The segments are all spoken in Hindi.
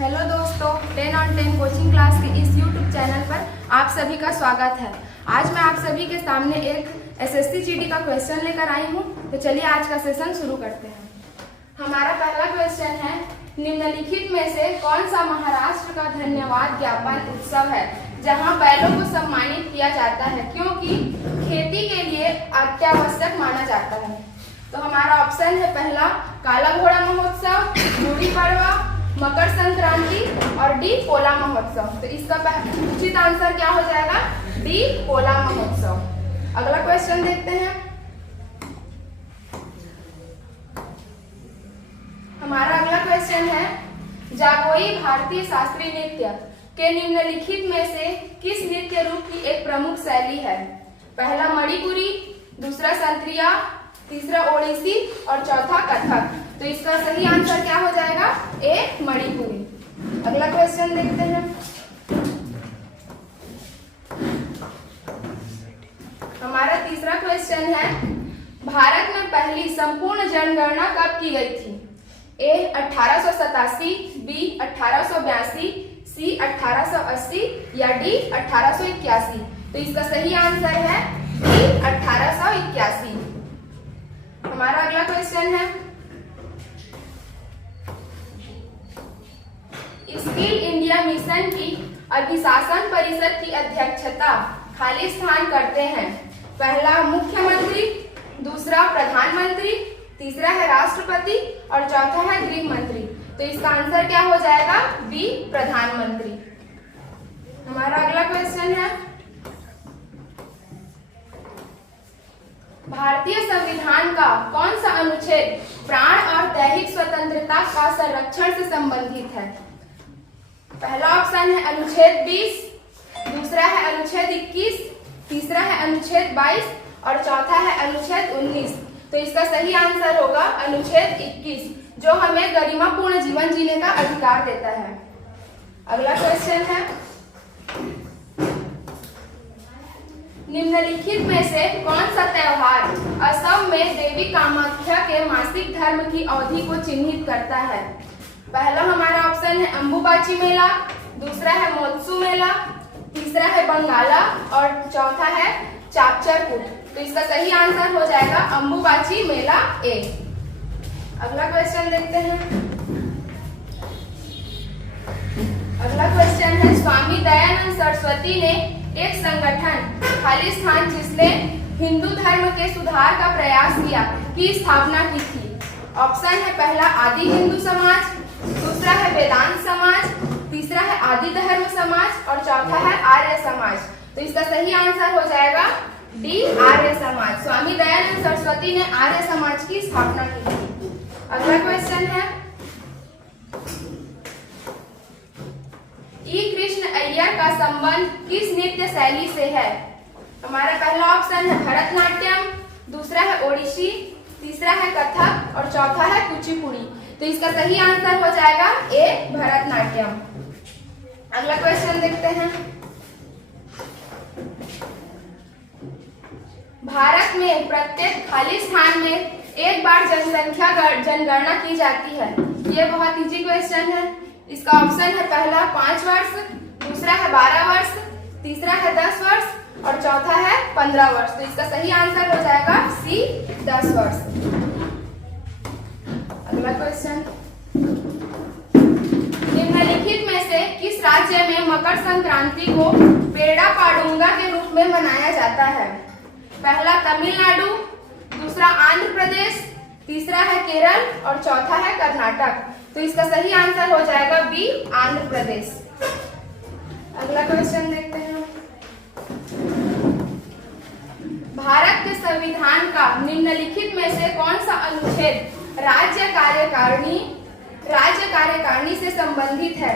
हेलो दोस्तों, 10 on 10 कोचिंग क्लास के इस यूट्यूब चैनल पर आप सभी का स्वागत है। आज मैं आप सभी के सामने एक एसएससी जीडी का क्वेश्चन लेकर आई हूँ। तो चलिए आज का सेशन शुरू करते हैं। हमारा पहला क्वेश्चन है, निम्नलिखित में से कौन सा महाराष्ट्र का धन्यवाद ज्ञापन उत्सव है जहाँ बैलों को सम्मानित किया जाता है क्योंकि खेती के लिए अत्यावश्यक माना जाता है। तो हमारा ऑप्शन है पहला काला घोड़ा महोत्सव, गुड़ी पड़वा, मकर संक्रांति और डी पोला महोत्सव। तो इसका उचित आंसर क्या हो जाएगा? डी पोला महोत्सव। अगला क्वेश्चन देखते हैं। हमारा अगला क्वेश्चन है, जागोई भारतीय शास्त्रीय नृत्य के निम्नलिखित में से किस नृत्य रूप की एक प्रमुख शैली है? पहला मणिपुरी, दूसरा संत्रिया, तीसरा ओडिसी और चौथा कथक। तो इसका सही आंसर क्या हो जाएगा? ए मणिपुरी। अगला क्वेश्चन देखते हैं। हमारा तीसरा क्वेश्चन है, भारत में पहली संपूर्ण जनगणना कब की गई थी? ए 1887, बी 1882, सी 1880 या डी 1881। तो इसका सही आंसर है डी 1881। हमारा अगला क्वेश्चन है, स्किल इंडिया मिशन की अधिशासन परिषद की अध्यक्षता खाली स्थान करते हैं? पहला मुख्यमंत्री, दूसरा प्रधानमंत्री, तीसरा है राष्ट्रपति और चौथा है गृह मंत्री। तो इसका आंसर क्या हो जाएगा? बी प्रधानमंत्री। हमारा अगला क्वेश्चन है, भारतीय संविधान का कौन सा अनुच्छेद प्राण और दैहिक स्वतंत्रता का संरक्षण से संबंधित है? पहला ऑप्शन है अनुच्छेद 20, दूसरा है अनुच्छेद 21, तीसरा है अनुच्छेद 22 और चौथा है अनुच्छेद 19। तो इसका सही आंसर होगा अनुच्छेद 21, जो हमें गरिमापूर्ण जीवन जीने का अधिकार देता है। अगला क्वेश्चन है, निम्नलिखित में से कौन सा त्योहार असम में देवी कामाख्या के मासिक धर्म की अवधि को चिन्हित करता है? पहला हमारा ऑप्शन है अंबुबाची मेला, दूसरा है मोत्सु मेला, तीसरा है बंगाला और चौथा है चापचर कूट। तो इसका सही आंसर हो जाएगा अंबुबाची मेला ए। अगला क्वेश्चन देखते हैं। अगला क्वेश्चन है, स्वामी दयानंद सरस्वती ने एक संगठन खाली स्थान जिसने हिंदू धर्म के सुधार का प्रयास किया की स्थापना की थी? ऑप्शन है पहला आदि हिंदू समाज, दूसरा है वेदांत समाज, तीसरा है आदि धर्म समाज और चौथा है आर्य समाज। तो इसका सही आंसर हो जाएगा डी आर्य समाज। स्वामी दयानंद सरस्वती ने आर्य समाज की स्थापना की थी। अगला क्वेश्चन है, ई कृष्ण अय्यर का संबंध किस नृत्य शैली से है? हमारा पहला ऑप्शन है भरतनाट्यम, दूसरा है ओडिसी, तीसरा है कथक और चौथा है कुचिपुड़ी। तो इसका सही आंसर हो जाएगा ए भरतनाट्यम। अगला क्वेश्चन देखते हैं। भारत में प्रत्येक खाली स्थान में एक बार जनगणना की जाती है। ये बहुत इजी क्वेश्चन है। इसका ऑप्शन है पहला 5 वर्ष, दूसरा है 12 वर्ष, तीसरा है 10 वर्ष और चौथा है 15 वर्ष। तो इसका सही आंसर हो जाएगा सी 10 वर्ष। अगला क्वेश्चन, निम्नलिखित में से किस राज्य में मकर संक्रांति को पेड़ा पाडुंगा के रूप में मनाया जाता है? पहला तमिलनाडु, दूसरा आंध्र प्रदेश, तीसरा है केरल और चौथा है कर्नाटक। तो इसका सही आंसर हो जाएगा बी आंध्र प्रदेश। अगला क्वेश्चन देखते हैं। भारत के संविधान का निम्नलिखित में से कौन सा अनुच्छेद राज्य कार्यकारिणी से संबंधित है?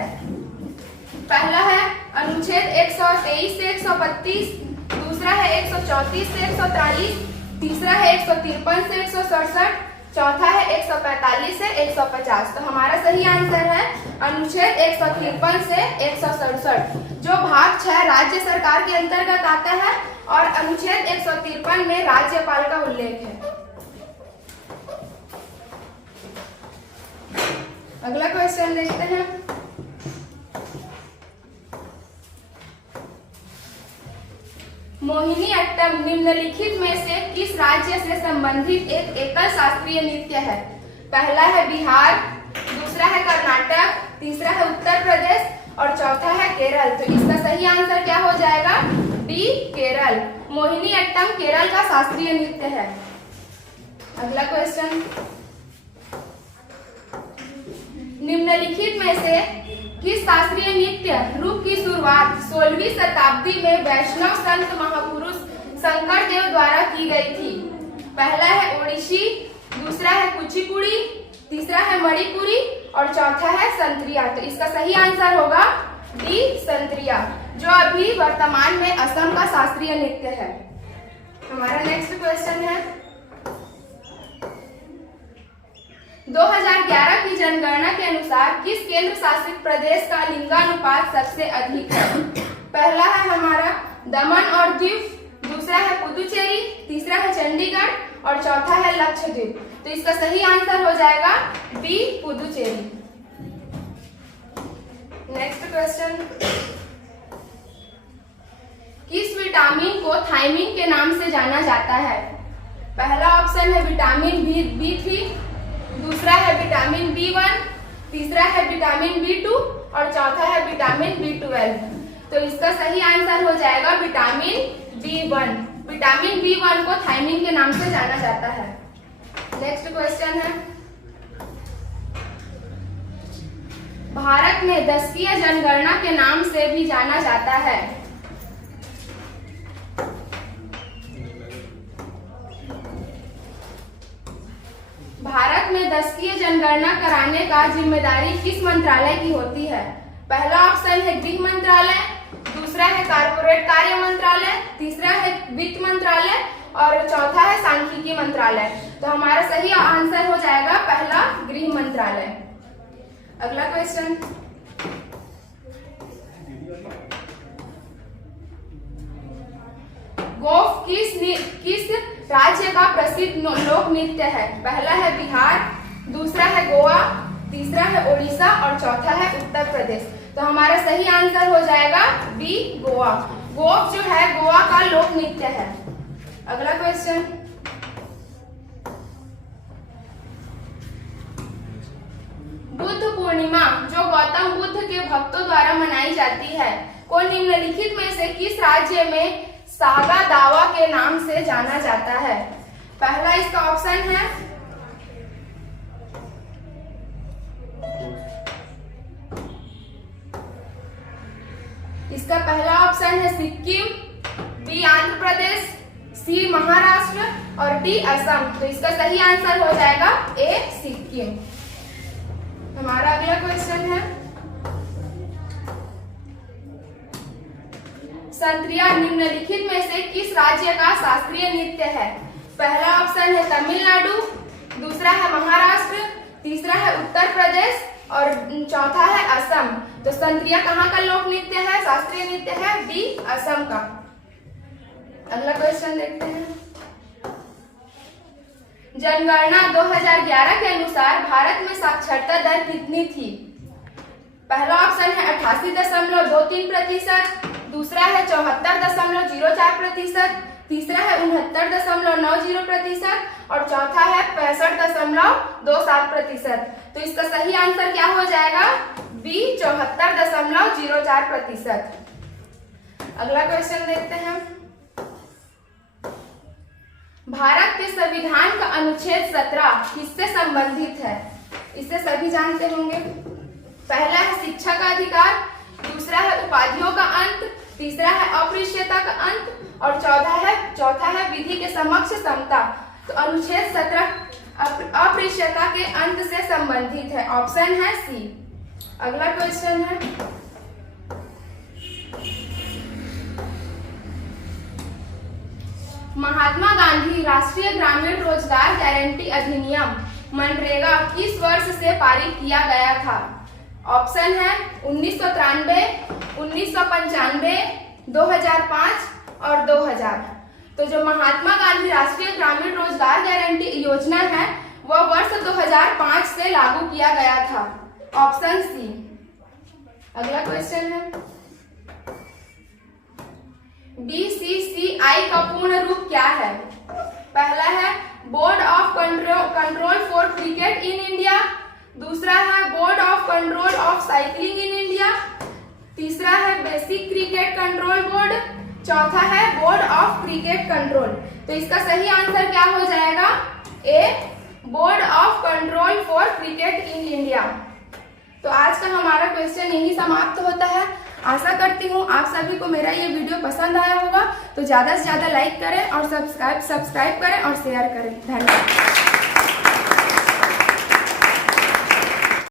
पहला है अनुच्छेद 123 से 132, दूसरा है 134 से 143, तीसरा है 153 से 167, चौथा है 145 से 150। तो हमारा सही आंसर है अनुच्छेद 153 से 167, जो भाग 6 राज्य सरकार के अंतर्गत आता है और अनुच्छेद 153 में राज्यपाल का उल्लेख है। अगला क्वेश्चन देखते हैं। मोहिनीअट्टम निम्नलिखित में से किस राज्य से संबंधित एक एकल शास्त्रीय नृत्य है? पहला है बिहार, दूसरा है कर्नाटक, तीसरा है उत्तर प्रदेश और चौथा है केरल। तो इसका सही आंसर क्या हो जाएगा? बी, केरल। मोहिनीअट्टम केरल का शास्त्रीय नृत्य है। अगला क्वेश्चन, निम्नलिखित में से किस शास्त्रीय नृत्य रूप की शुरुआत 16वीं शताब्दी में वैष्णव संत महापुरुष शंकरदेव द्वारा की गई थी? पहला है ओडिसी, दूसरा है कुचिपुड़ी, तीसरा है मणिपुरी और चौथा है संत्रिया। तो इसका सही आंसर होगा डी, संत्रिया, जो अभी वर्तमान में असम का शास्त्रीय नृत्य है। हमारा नेक्स्ट क्वेश्चन है, 2011 की जनगणना के अनुसार किस केंद्र शासित प्रदेश का लिंगानुपात सबसे अधिक है? पहला है हमारा दमन और दीव, दूसरा है पुदुचेरी, तीसरा है चंडीगढ़ और चौथा है लक्षद्वीप। तो इसका सही आंसर हो जाएगा बी, पुदुचेरी। नेक्स्ट क्वेश्चन, किस विटामिन को थायमिन के नाम से जाना जाता है? पहला ऑप्शन है विटामिन B3, दूसरा है विटामिन B1, तीसरा है विटामिन B2 और चौथा है विटामिन B12। तो इसका सही आंसर हो जाएगा विटामिन B1। विटामिन B1 को थायमिन के नाम से जाना जाता है। नेक्स्ट क्वेश्चन है, भारत में दशकीय जनगणना के नाम से भी जाना जाता है। भारत में दशकीय जनगणना कराने का जिम्मेदारी किस मंत्रालय की होती है? पहला ऑप्शन है गृह मंत्रालय, दूसरा है कारपोरेट कार्य मंत्रालय, तीसरा है वित्त मंत्रालय और चौथा है सांख्यिकी मंत्रालय। तो हमारा सही आंसर हो जाएगा पहला, गृह मंत्रालय। अगला क्वेश्चन, गोफ किस राज्य का प्रसिद्ध लोक नृत्य है? पहला है बिहार, दूसरा है गोवा, तीसरा है ओडिशा और चौथा है उत्तर प्रदेश। तो हमारा सही आंसर हो जाएगा बी, गोवा। गोफ जो है गोवा का लोक नृत्य है। अगला क्वेश्चन, बुद्ध पूर्णिमा जो गौतम बुद्ध के भक्तों द्वारा मनाई जाती है को निम्नलिखित में से किस राज्य में सागा दावा के नाम से जाना जाता है? पहला इसका ऑप्शन है इसका पहला ऑप्शन है सिक्किम, बी आंध्र प्रदेश, सी महाराष्ट्र और डी असम। तो इसका सही आंसर हो जाएगा ए, सिक्किम। हमारा अगला क्वेश्चन है, संत्रिया निम्नलिखित में से किस राज्य का शास्त्रीय नृत्य है? पहला ऑप्शन है तमिलनाडु, दूसरा है महाराष्ट्र, तीसरा है उत्तर प्रदेश और चौथा है असम। तो संत्रिया कहाँ का लोक नृत्य है, शास्त्रीय नृत्य है? बी, असम का। अगला क्वेश्चन देखते हैं, जनगणना 2011 के अनुसार भारत में साक्षरता दर कितनी थी? पहला ऑप्शन है 88.23%, दूसरा है 74.04%, तीसरा है 69.90% और चौथा है 65.27%। तो इसका सही आंसर क्या हो जाएगा? बी, 74.04%। अगला क्वेश्चन देखते हैं, भारत के संविधान का अनुच्छेद 17 किससे संबंधित है? इसे सभी जानते होंगे। पहला है शिक्षा का अधिकार, दूसरा है उपाधियों का अंत, तीसरा है अपृष्यता का अंत और चौथा है विधि के समक्ष समता। तो अनुच्छेद 17 अपृष्यता के अंत से संबंधित है। ऑप्शन है सी। अगला क्वेश्चन है, महात्मा गांधी राष्ट्रीय ग्रामीण रोजगार गारंटी अधिनियम मनरेगा किस वर्ष से पारित किया गया था? ऑप्शन है 1993, 1995, 2005 और 2000। तो जो महात्मा गांधी राष्ट्रीय ग्रामीण रोजगार गारंटी योजना है वह वर्ष 2005 से लागू किया गया था। Option C. अगला क्वेश्चन है, BCCI का पूर्ण रूप क्या है? पहला है board of control for cricket in India, दूसरा है board of control of cycling in India, तीसरा है बेसिक क्रिकेट कंट्रोल बोर्ड, चौथा है बोर्ड ऑफ क्रिकेट कंट्रोल। तो इसका सही आंसर क्या हो जाएगा? A, board of control for cricket in India. तो आज का हमारा क्वेश्चन यही समाप्त होता है। आशा करती हूँ आप सभी को मेरा ये वीडियो पसंद आया होगा। तो ज्यादा से ज्यादा लाइक करें और सब्सक्राइब करें और शेयर करें। धन्यवाद।